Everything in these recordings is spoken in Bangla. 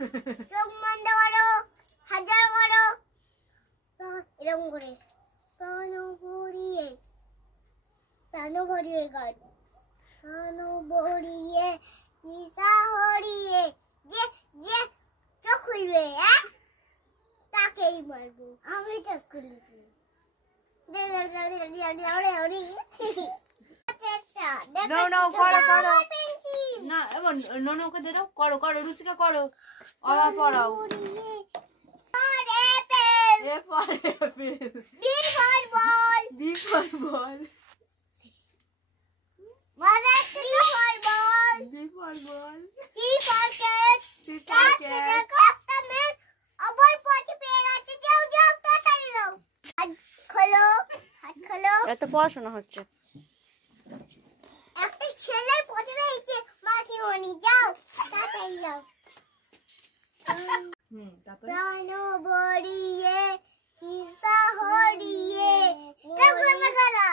চোখ বন্ধ করো, হাজার করো, এরকম করে প্রাণ ভরিয়ে গান, প্রাণ ভরিয়ে সীতা হরিয়ে, যে যে চোখ খুলবে তাকেই মারবো, আমি চোখ খুলবো। ননকে দে দাও, করো করো, রুচিকা করো, আবার পড়াও। A for apple. B for ball. B for ball. Mother, C for ball. B for ball. C for cat. C for cat. আবার পথে পেয়ে গেছে, যাও যাও তাড়াতাড়ি যাও। হাত খোলো, হাত খোলো। এত পড়াশোনা হচ্ছে। একটা ছেলের পথে পেয়েছে মাসিমণি, যাও তাড়াতাড়ি যাও। প্রাণ ভরিয়ে সীতা হরিয়ে, চোখ বন্ধ করো,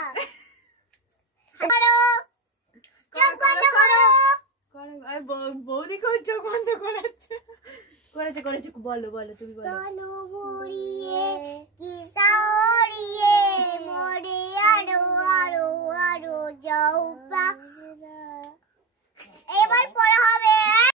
চোখ বন্ধ করো। বৌদি চোখ বন্ধ করাচ্ছে। করেছে বলো বলো, তুমি বলো। প্রাণ ভরিয়ে সীতা হরিয়ে